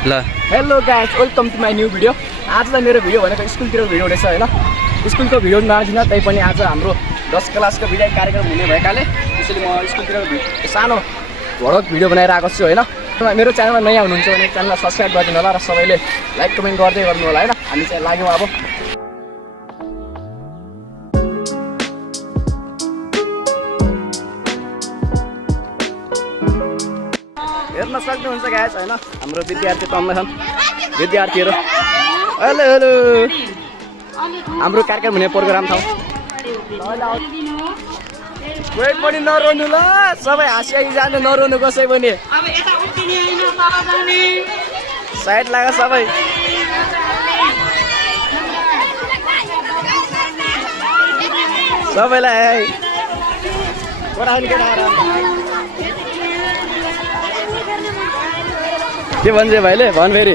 ल hello guys, welcome to my new video. आजलाई मेरो भिडियो भनेको स्कुलतिर भिडियो हुँदैछ होइन। स्कुलको भिडियो नआउँदिनँ, तैपनि आज हाम्रो 10 क्लासको विदाई कार्यक्रम हुने भएकाले त्यसैले म स्कुलतिर सानो भडक भिडियो बनाएर आएको छु होइन। मेरो च्यानलमा नयाँ हुनुहुन्छ भने च्यानललाई सब्सक्राइब गरिदिनु होला र सबैले लाइक कमेन्ट गर्दै गर्नु होला होइन। हामी चाहिँ लाग्यौँ अब। हेर्न सक्नुहुन्छ गाइस होइन, हाम्रो विद्यार्थी तम्मै छन् विद्यार्थीहरू। हेलो हेलो, हाम्रो कार्यक्रम हुने प्रोग्राम ठाउँ। कोही पनि नरोनु ल, सबै हाँसिआइ जानु, नरोनु कसै पनि। साइड लाग सबै। सबैलाई के भन्छ भाइले? भन फेरि।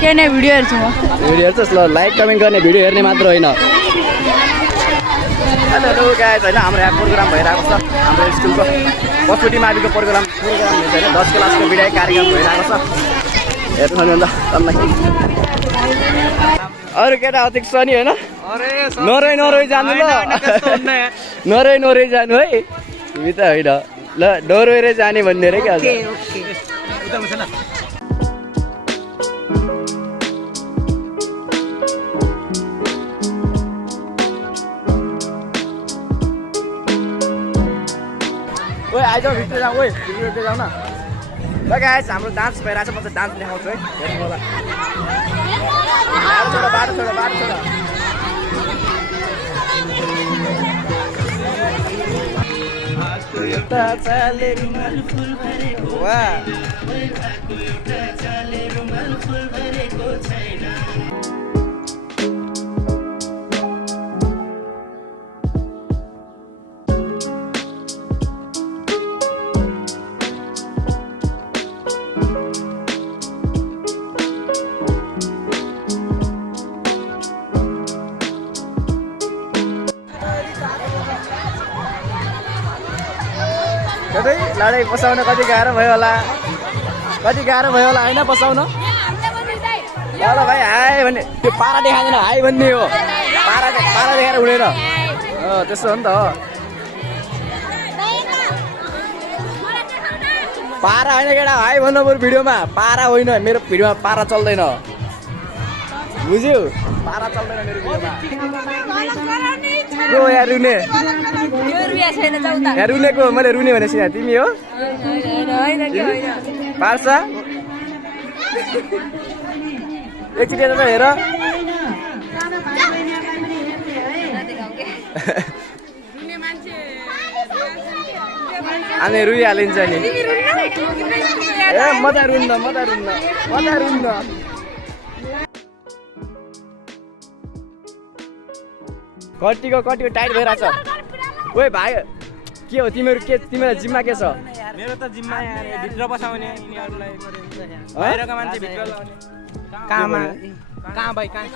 के नै भिडियो हेर्छु म। भिडियो हेर्छस् ल, लाइक कमेन्ट गर्ने, भिडियो हेर्ने मात्र होइन। हेलो हेलो गाइस होइन, हाम्रो यहाँ प्रोग्राम भइरहेको छ। हाम्रो स्कुलको पछुटी माविको प्रोग्राम हुन्छ होइन। 10 क्लासको विदाई कार्यक्रम भइरहेको छ। हेर्नु नि अन्त तम्मै अरू केटा अतिक छ नि होइन। नरै जानु ल, नरै जानु है। तिमी त होइन ल, डोरेरै जाने भन्ने रे क्या। ओए आइजाऊ भित्र जाऊ, ओए भित्र जाऊ न। ल गाइस, हाम्रो डान्स भइरहेको छ। म चाहिँ डान्स देखाउँछु है, हेर्नु होला। बाटो छोड। लाडै बसाउन कति गाह्रो भयो होला होइन बसाउन। ल भाइ हाई भन्ने, त्यो पारा देखाउँदैन, हाई भन्ने हो। पारा देखाएर हुँदैन। त्यस्तो हो नि त। पारा होइन केटा, हाई भन्नु बरु भिडियोमा। पारा होइन, मेरो भिडियोमा पारा चल्दैन, बुझ्यौ? पारा चल्दैन मेरो भिडियोमा। को यहाँ रुने? यहाँ रुनेको मैले रुने भनेपछि यहाँ तिमी हो? पार्छ एकचोटि त हेर। अनि रुइहालिन्छ नि। ए म त रुन्न। कतिको टाइट भइरहेछ। ओए भाइ के हो तिमीहरू? तिमीलाई जिम्मा के छ? मेरो त जिम्मा यहाँ भित्र बसाउने, यिनीहरूलाई बाहिरका मान्छे भित्र लाउने। कहाँ भाइ कहाँ?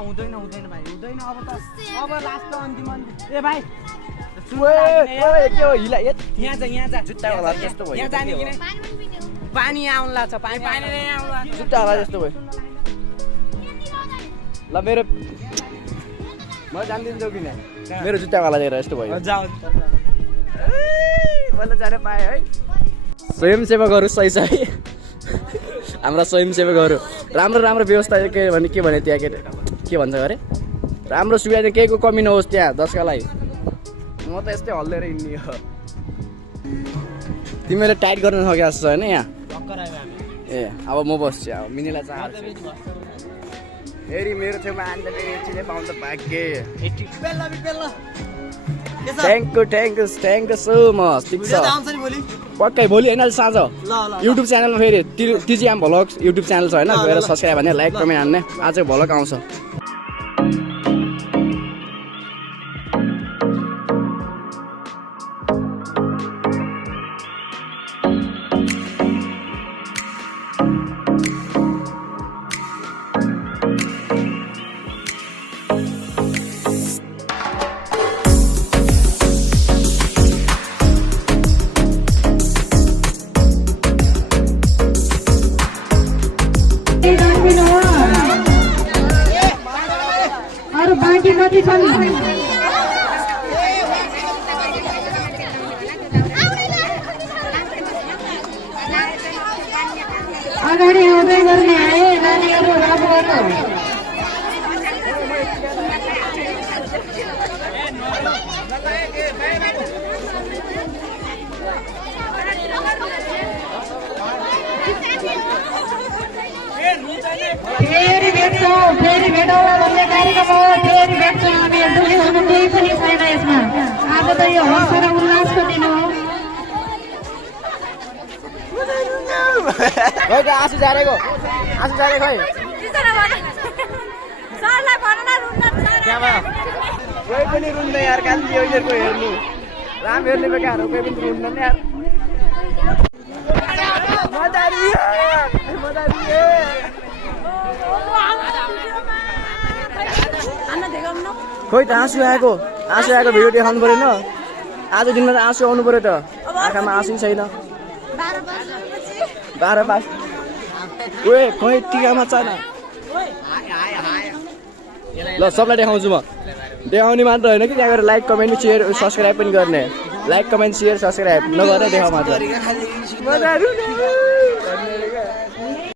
हुँदैन भाइ, हुँदैन। अब लास्ट अन्तिम। ए भाइ ओए के हो? हिला यहाँ जा जुत्ता होला जस्तो भयो। यहाँ जाने किन? पानी आउनु लाग्छ, पानी नै आउनु लाग्छ। जुत्ता होला जस्तो भयो। ल मेरो म जानिदिन्छु किन? मेरो जुत्तावाला लिएर यस्तो भयो। मैले जान पाएँ है। स्वयंसेवकहरू सही छ है। हाम्रा स्वयंसेवकहरू राम्रो व्यवस्था के भने त्यहाँ के भन्छ अरे, राम्रो सुविधा चाहिँ केहीको कमी नहोस् त्यहाँ 10 का लागि। म त यस्तै हल्लिएर हिँड्ने हो। तिमीले टाइट गर्न सकेको छ होइन यहाँ। ए अब म बस्छु। अब मिनीलाई चाहन्छु फेरि मेरो छेउमा आएर फेरि एकछिनै पाउँछ भाग्य। Thank you so much. ठिक छ पक्कै भोलि होइन साँझ युट्युब च्यानलमा फेरि टिजिएम भ्लग्स युट्युब च्यानल छ होइन, गएर सब्सक्राइब हान्ने, लाइक कमेन्ट हान्ने। आज भ्लग आउँछ। अरू बाँकी कति छन् अगाडि आउँदै गर्ने है नानीहरू राम्रो गर्नु फेरि भेट्छौँ फेरि भेटौँला भन्ने कार्यक्रम हो फेरि भेट्छौँ हामी दुःखी हुनु केही पनि छैन यसमा आज त यो हर्ष र उल्लासको दिन हो खै त आँसु झारेको खै कोही पनि रुन्दैन यार कान्ति यिनीहरूको हेर्नु राम हेर्ने बेकार हो कोही पनि रुन्दैन यार खोइ त आँसु आएको भिडियो देखाउनु परेन आज दिनमा त आँसु आउनु पर्यो त आँखामा आँसु छैन 12 पास ओए खोइ टिकामा छैन ल सबलाई देखाउँछु म देखाउने मात्र होइन कि त्यहाँ गएर लाइक कमेन्ट सेयर सब्सक्राइब पनि गर्ने लाइक कमेन्ट सेयर सब्सक्राइब नगरेर देखाउ मात्र